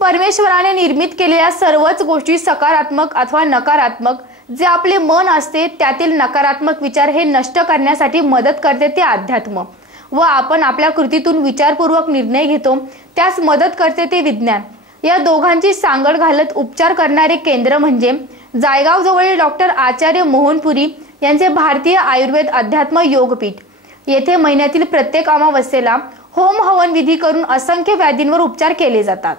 परमेश्वराने निर्मित केलेल्या सर्वच गोष्टी सकारात्मक अथवा नकारात्मक जे आपले मन असते त्यातील नकारात्मक विचार हे नष्ट करण्यासाठी मदत करते ते अध्यात्म, व आपण आपल्या कृतीतून विचारपूर्वक निर्णय घेतो त्यास मदत करते ते विज्ञान. या दोघांची सांगड घालत उपचार करणारे केंद्र म्हणजे जायगाव जवळील डॉक्टर आचार्य मोहनपुरी यांचे भारतीय आयुर्वेद अध्यात्म योगपीठ. येथे महिन्यातील प्रत्येक अमावस्येला होम हवन विधी करून असंख्य व्याधींवर उपचार केले जातात.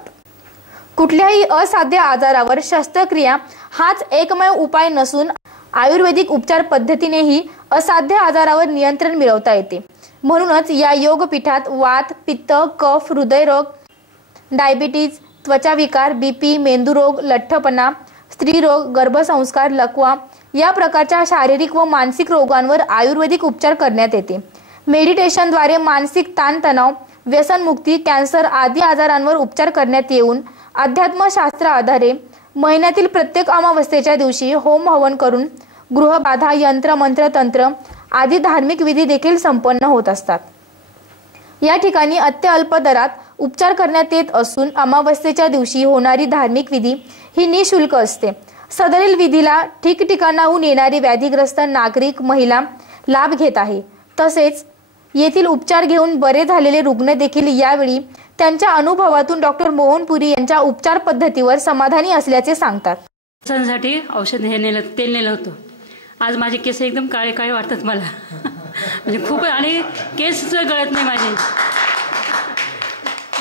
कुठल्याही असाध्य आजारावर शस्त्रक्रिया हाच एकमेव उपाय नसून आयुर्वेदिक उपचार पद्धतीनेही असाध्य आजारावर नियंत्रण मिळवता येते. म्हणूनच या योगपीठात वात, पित्त, कफ, हृदयरोग, डायबिटीज, त्वचाविकार, बीपी, मेंदूरोग, लठ्ठपणा, स्त्रीरोग, गर्भसंस्कार, लकवा या प्रकारच्या शारीरिक व मानसिक रोगांवर आयुर्वेदिक उपचार करण्यात येते. मेडिटेशनद्वारे मानसिक ताणतणाव, व्यसनमुक्ती, कॅन्सर आदी आजारांवर उपचार करण्यात येऊन अध्यात्मशास्त्र आधारे महिन्यातील प्रत्येक अमावस्येच्या दिवशी होम हवन करून गृहबाधा, यंत्र, मंत्र, तंत्र आदी धार्मिक विधी देखील संपन्न होत असतात. या ठिकाणी अत्यल्प दरात उपचार करण्यात येत असून अमावस्येच्या दिवशी होणारी धार्मिक विधी ही निशुल्क असते. सदरील विधीला ठिकठिकाणाहून येणारी व्याधीग्रस्त नागरिक, महिला लाभ घेत आहे. तसेच येथील उपचार घेऊन बरे झालेले रुग्ण देखील यावेळी त्यांच्या अनुभवातून डॉक्टर मोहनपुरी यांच्या उपचार पद्धतीवर समाधानी असल्याचे सांगतात. केसांसाठी औषध तेल नेलं होतं. आज माझे केस एकदम काळे काळे वाटतात मला म्हणजे खूप, आणि केस गळत नाही माझे.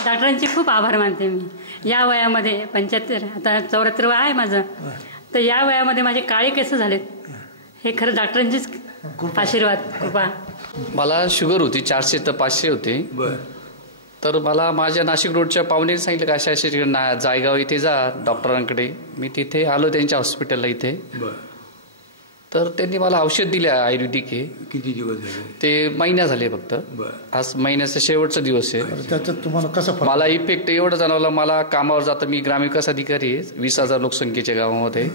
डॉक्टरांचे खूप आभार मानते मी. या वयामध्ये 75, आता 74 वय आहे माझं, तर या वयामध्ये माझे काळे केस झालेत. हे खरं डॉक्टरांचीच आशीर्वाद, कृपा. मला शुगर होती, 400 तर 500 होते. तर मला माझ्या नाशिक रोडच्या पाहुणे सांगितलं का अशा अशा जायगाव इथे जा डॉक्टरांकडे. मी तिथे आलो त्यांच्या हॉस्पिटलला इथे. तर त्यांनी मला औषध दिले आयुर्वेदिक. हे किती दिवस झाले? ते महिना झाले फक्त. आज महिन्याचा शेवटचा दिवस आहे. त्याच्यात तुम्हाला कसं मला इफेक्ट एवढं जाणवलं. मला कामावर जातं, मी ग्रामविकास अधिकारी आहे 20,000 लोकसंख्येच्या गावामध्ये.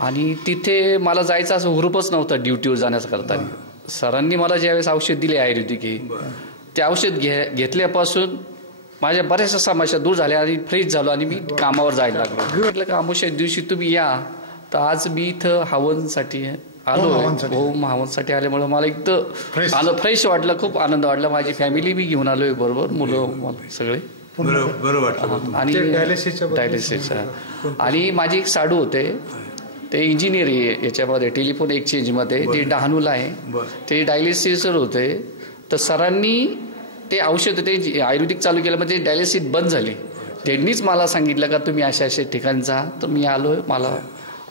आणि तिथे मला जायचं असं हुरूपच नव्हतं ड्युटीवर जाण्याचं करता. सरांनी मला ज्यावेळेस औषध दिले आयुर्वेदिक हे, ते औषध घेतल्यापासून माझ्या बऱ्याचशा समस्या दूर झाल्या आणि फ्रेश झालो आणि मी कामावर जायला लागलो. म्हटलं का अमावस्या दिवशी तुम्ही या. तर आज मी इथं हवनसाठी आलो. होम हवनसाठी आल्यामुळे मला इथं फ्रेश वाटलं, खूप आनंद वाटला. माझी फॅमिली मी घेऊन आलोय बरोबर, मुलं सगळे. बरं वाटलं. आणि डायलिसिसचा. आणि माझे एक साडू होते, ते इंजिनियर आहे याच्यामध्ये टेलिफोन एक्सचेंजमध्ये, ते डहाणूला आहे. ते डायलिसिसर होते. तर सरांनी ते औषध ते आयुर्वेदिक चालू केलं, म्हणजे डायलिसिस बंद झाली. त्यांनीच मला सांगितलं का तुम्ही अशा अशा ठिकाणी जा. तर मी आलोय. मला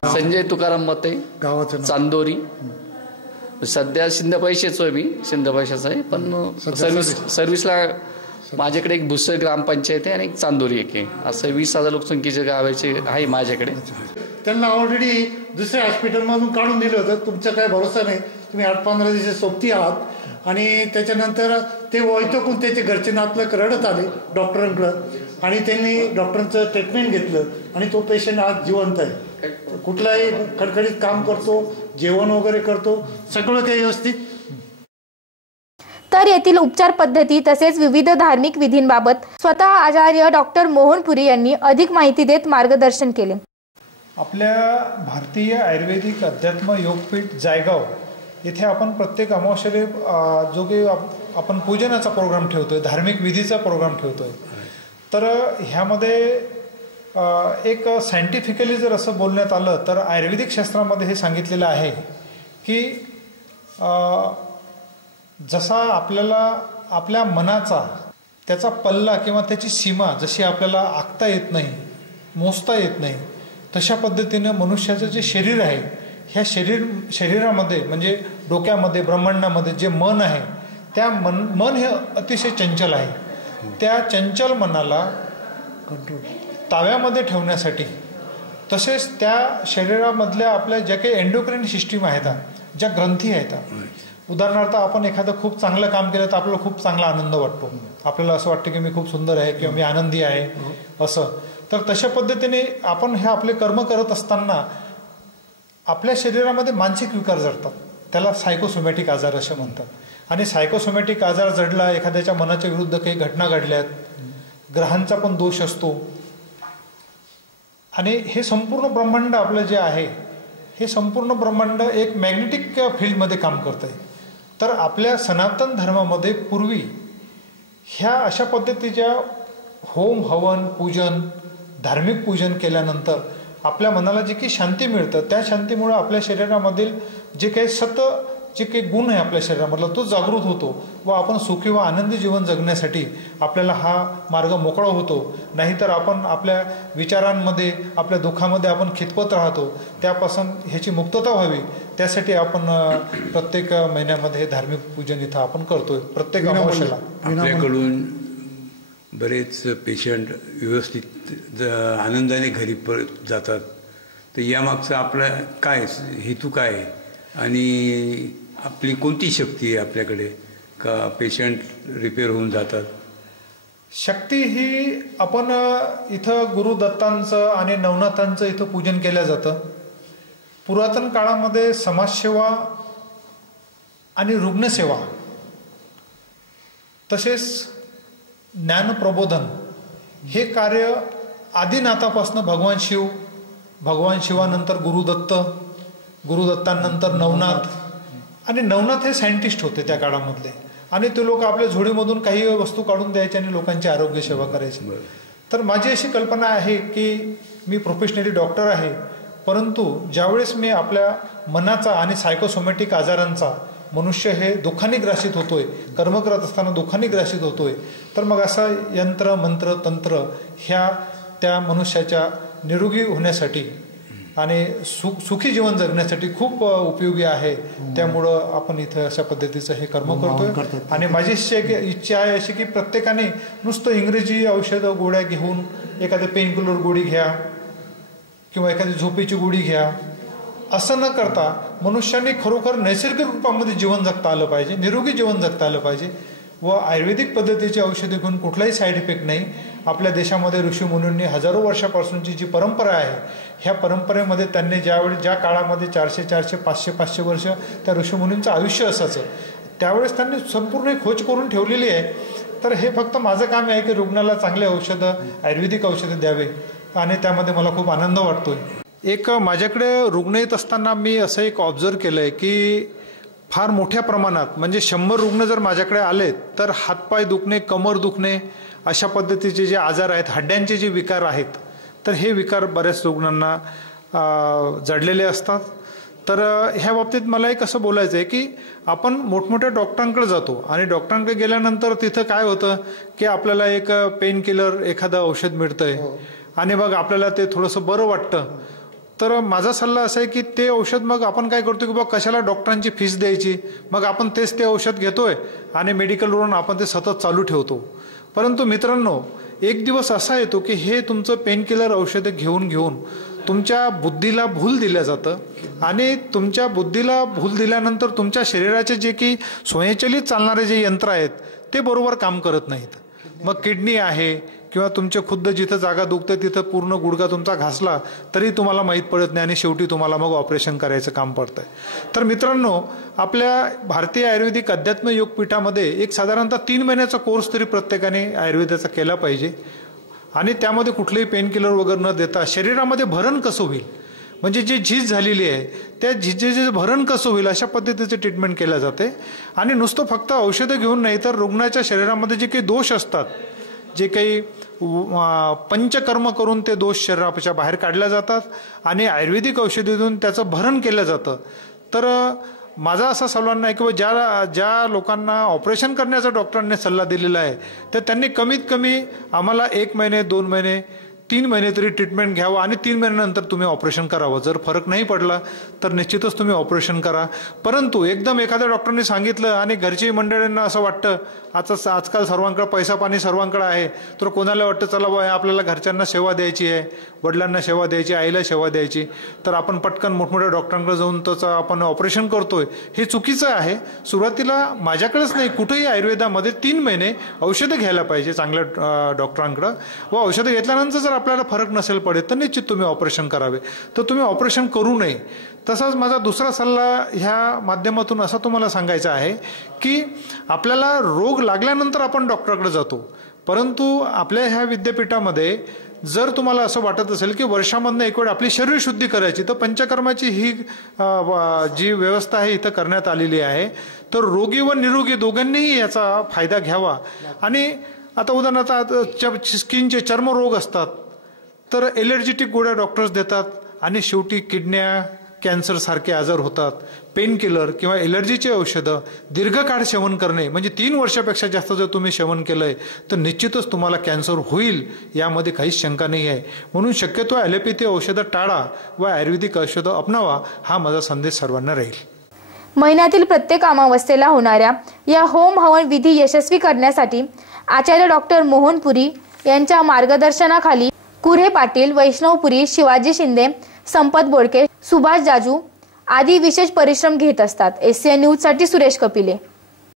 संजय तुकाराम मते, गावाचं चांदोरी. सध्या शिंदे-पैशाच आहे मी, शिंदे-पैशाचा आहे. पण सर्व्हिसला माझ्याकडे एक भुसर ग्रामपंचायत आहे आणि एक चांदोरी एक आहे. असं 20,000 लोकसंख्येच्या गावाचे आहे माझ्याकडे. त्यांना ऑलरेडी दुसऱ्या हॉस्पिटलमधून काढून दिलं होतं. तुमचा काय भरोसा नाही, तुम्ही 8-15 दिवस सोबती आहात. आणि त्याच्यानंतर ते वैतकून त्याचे घरचे नातलग रडत आले डॉक्टरांकडं आणि त्यांनी डॉक्टरांचं ट्रीटमेंट घेतलं आणि तो पेशंट आज जिवंत आहे. कुठलाही खडखडीत काम करतो, जेवण वगैरे करतो, सगळं काही व्यवस्थित. तर येथील उपचार पद्धती तसेच विविध धार्मिक विधींबाबत स्वतः आचार्य डॉक्टर मोहनपुरी यांनी अधिक माहिती देत मार्गदर्शन केले. आपल्या भारतीय आयुर्वेदिक अध्यात्म योगपीठ जायगाव येथे आपण प्रत्येक अमावस्येला जो काही आपण पूजनाचा प्रोग्राम ठेवतोय, धार्मिक विधीचा प्रोग्राम ठेवतोय. तर ह्यामध्ये एक सायंटिफिकली जर असं बोलण्यात आलं तर आयुर्वेदिक शास्त्रामध्ये हे सांगितलेलं आहे की जसा आपल्याला आपल्या मनाचा त्याचा पल्ला किंवा त्याची सीमा जशी आपल्याला आखता येत नाही, मोजता येत नाही, तशा पद्धतीनं मनुष्याचं जे शरीर आहे, ह्या शरीरामध्ये म्हणजे डोक्यामध्ये, ब्रह्मांडामध्ये जे मन आहे, त्या मन हे अतिशय चंचल आहे. त्या चंचल मनाला ताव्यामध्ये ठेवण्यासाठी, तसेच त्या शरीरामधल्या आपल्या ज्या काही एंडोक्राइन सिस्टीम आहेत, ज्या ग्रंथी आहेत, उदाहरणार्थ आपण एखादं खूप चांगलं काम केलं तर आपल्याला खूप चांगला आनंद वाटतो. आपल्याला असं वाटतं की मी खूप सुंदर आहे किंवा मी आनंदी आहे असं. तर तशा पद्धतीने आपण हे आपले कर्म करत असताना आपल्या शरीरामध्ये मानसिक विकार जडतात. त्याला सायकोसोमॅटिक आजार असे म्हणतात. आणि सायकोसोमॅटिक आजार जडला, एखाद्याच्या मनाच्या विरुद्ध काही घटना घडल्यात, ग्रहांचा पण दोष असतो, आणि हे संपूर्ण ब्रह्मांड आपलं जे आहे हे संपूर्ण ब्रह्मांड एक मॅग्नेटिक फील्डमध्ये काम करत आहे. तर आपल्या सनातन धर्मामध्ये पूर्वी ह्या अशा पद्धतीच्या होम हवन पूजन धार्मिक पूजन केल्यानंतर आपल्या मनाला जे काही शांती मिळतं त्या शांतीमुळे आपल्या शरीरामधील जे काही जे काही गुण आहे आपल्या शरीरामधला तो जागृत होतो व आपण सुखी व आनंदी जीवन जगण्यासाठी आपल्याला हा मार्ग मोकळा होतो. नाहीतर आपण आपल्या विचारांमध्ये आपल्या दुःखामध्ये आपण खितपत राहतो. त्यापासून ह्याची मुक्तता व्हावी त्यासाठी आपण प्रत्येक महिन्यामध्ये धार्मिक पूजन इथं आपण करतोय. प्रत्येक अमावस्येला आपल्याकडून बरेच पेशंट व्यवस्थित आनंदाने घरी परत जातात. तर यामागचा आपला काय हेतू काय आहे आणि आपली कोणती शक्ती आहे आपल्याकडे का पेशंट रिपेअर होऊन जातात? शक्ती ही आपण इथं गुरुदत्तांचं आणि नवनाथांचं इथं पूजन केलं जातं. पुरातन काळामध्ये समाजसेवा आणि रुग्णसेवा तसेच ज्ञानप्रबोधन हे कार्य आदिनाथापासून भगवान शिवानंतर गुरुदत्तांनंतर नवनाथ आणि नवनाथ हे सायंटिस्ट होते त्या काळामधले आणि ते लोक आपल्या झोडीमधून काही वस्तू काढून द्यायचे आणि लोकांची आरोग्य सेवा करायची. तर माझी अशी कल्पना आहे की मी प्रोफेशनली डॉक्टर आहे परंतु ज्यावेळेस मी आपल्या मनाचा आणि सायकोसोमॅटिक आजारांचा मनुष्य हे दुःखाने ग्रासित होतोय कर्म करत असताना दुःखाने ग्रासित होतोय तर मग असा यंत्र मंत्र तंत्र ह्या त्या मनुष्याच्या निरोगी होण्यासाठी आणि सुखी जीवन जगण्यासाठी खूप उपयोगी आहे. त्यामुळं आपण इथं अशा पद्धतीचं हे कर्म करतोय आणि माझी इच्छा आहे अशी की प्रत्येकाने नुसतं इंग्रजी औषधं गोळ्या घेऊन एखादी पेनकिलर गोळी घ्या किंवा एखादी झोपेची गोळी घ्या असं न करता मनुष्याने खरोखर नैसर्गिक रूपामध्ये जीवन जगता आलं पाहिजे निरोगी जीवन जगता आलं पाहिजे व आयुर्वेदिक पद्धतीची औषधे घेऊन कुठलाही साईड इफेक्ट नाही. आपल्या देशामध्ये ऋषीमुनींनी हजारो वर्षापासूनची जी परंपरा आहे ह्या परंपरेमध्ये त्यांनी ज्या काळामध्ये 400 500 वर्ष त्या ऋषीमुनींचं आयुष्य असायचं त्यावेळेस त्यांनी संपूर्ण खोज करून ठेवलेली आहे. तर हे फक्त माझं काम आहे की रुग्णाला चांगले औषधं आयुर्वेदिक औषधं द्यावे आणि त्यामध्ये मला खूप आनंद वाटतोय. एक माझ्याकडे रुग्ण येत असताना मी असं एक ऑब्झर्व केलंय की फार मोठ्या प्रमाणात म्हणजे 100 रुग्ण जर माझ्याकडे आले तर हातपाय दुखणे कमर दुखणे अशा पद्धतीचे जे आजार आहेत हड्ड्यांचे जे विकार आहेत तर हे विकार बऱ्याच रुग्णांना जडलेले असतात. तर ह्या बाबतीत मला एक असं बोलायचं आहे की आपण मोठमोठ्या डॉक्टरांकडे जातो आणि डॉक्टरांकडे गेल्यानंतर तिथं काय होतं की आपल्याला एक पेन किलर एखादं औषध मिळतंय आणि मग आपल्याला ते थोडंसं बरं वाटतं. तर माझा सल्ला असा आहे की ते औषध मग आपण काय करतो की बा कशाला डॉक्टरांची फीस द्यायची मग आपण ते औषध घेतोय आणि मेडिकलवरून आपण ते सतत चालू ठेवतो. परंतु मित्रांनो एक दिवस असा येतो की हे तुमचं पेनकिलर औषधं घेऊन तुमच्या बुद्धीला भूल दिलं जातं आणि तुमच्या बुद्धीला भूल दिल्यानंतर तुमच्या शरीराचे जे की स्वयंचलित चालणारे जे यंत्र आहेत ते बरोबर काम करत नाहीत. मग किडनी आहे किंवा तुमच्या खुद्द जिथं जागा दुखते तिथं पूर्ण गुडघा तुमचा घासला तरी तुम्हाला माहीत पडत नाही आणि शेवटी तुम्हाला मग ऑपरेशन करायचं काम पडतंय. तर मित्रांनो आपल्या भारतीय आयुर्वेदिक अध्यात्म योगपीठामध्ये एक साधारणतः 3 महिन्याचा कोर्स तरी प्रत्येकाने आयुर्वेदाचा केला पाहिजे आणि त्यामध्ये कुठलेही पेनकिलर वगैरे न देता शरीरामध्ये भरण कसं होईल म्हणजे जी झीज झालेली आहे त्या झीजेचे भरण कसं होईल अशा पद्धतीचे ट्रीटमेंट केल्या जाते. आणि नुसतं फक्त औषधं घेऊन नाही तर रुग्णाच्या शरीरामध्ये जे काही दोष असतात जे काही पंचकर्म करून ते दोष शरीराच्या बाहेर काढल्या जातात आणि आयुर्वेदिक औषधीतून त्याचं भरण केलं जातं. तर माझा असा सल्ला नाही की ज्या लोकांना ऑपरेशन करण्याचा डॉक्टरांनी सल्ला दिलेला आहे तर त्यांनी कमीत कमी आम्हाला 1 महिने 2 महिने 3 महिने तरी ट्रीटमेंट घ्यावं आणि 3 महिन्यानंतर तुम्ही ऑपरेशन करावं. जर फरक नाही पडला तर निश्चितच तुम्ही ऑपरेशन करा. परंतु एकदम एखाद्या डॉक्टरने सांगितलं आणि घरची मंडळींना असं वाटतं आजकाल सर्वांकडे पैसा पाणी सर्वांकडे आहे तर कोणाला वाटतं चला बा आपल्याला घरच्यांना सेवा द्यायची आहे वडिलांना सेवा द्यायची आईला सेवा द्यायची तर आपण पटकन मोठमोठ्या डॉक्टरांकडे जाऊन त्याचं आपण ऑपरेशन करतोय हे चुकीचं आहे. सुरुवातीला माझ्याकडेच नाही कुठेही आयुर्वेदामध्ये 3 महिने औषधं घ्यायला पाहिजे चांगल्या डॉक्टरांकडं व औषधं घेतल्यानंतर जर आपल्याला फरक नसेल पडत तर निश्चित तुम्ही ऑपरेशन करावे. तर तुम्ही ऑपरेशन करू नये. तसाच माझा दुसरा सल्ला ह्या माध्यमातून असा तुम्हाला सांगायचा आहे की आपल्याला रोग लागल्यानंतर आपण डॉक्टरकडे जातो परंतु आपल्या ह्या विद्यापीठामध्ये जर तुम्हाला असं वाटत असेल की वर्षामधनं एक वेळ आपली शरीर शुद्धी करायची, तर पंचकर्माची ही जी व्यवस्था आहे इथं करण्यात आलेली आहे. तर रोगी व निरोगी दोघांनीही याचा फायदा घ्यावा. आणि आता उदाहरणार्थ स्किनचे चर्मरोग असतात तर एलर्जेटिक गोळ्या डॉक्टर्स देतात, आणि शेवटी किडन्या कॅन्सर सारखे आजार होतात. पेन किलर किंवा एलर्जीचे औषधं दीर्घकाळ सेवन करणे, म्हणजे 3 वर्षापेक्षा जास्त जर तुम्ही सेवन केलंय तर निश्चितच तुम्हाला कॅन्सर होईल, यामध्ये काहीच शंका नाही आहे. म्हणून शक्यतो ॲलोपॅथी औषधं टाळा व आयुर्वेदिक औषधं अपनावा, हा माझा संदेश सर्वांना राहील. महिन्यातील प्रत्येक अमावस्येला होणाऱ्या या होम हवन विधी यशस्वी करण्यासाठी आचार्य डॉक्टर मोहन पुरी यांच्या मार्गदर्शनाखाली कुऱ्हे पाटील, वैष्णव पुरी, शिवाजी शिंदे, संपत बोडके, सुभाष जाजू आदी विशेष परिश्रम घेत असतात. SCN न्यूज साठी सुरेश कपिले.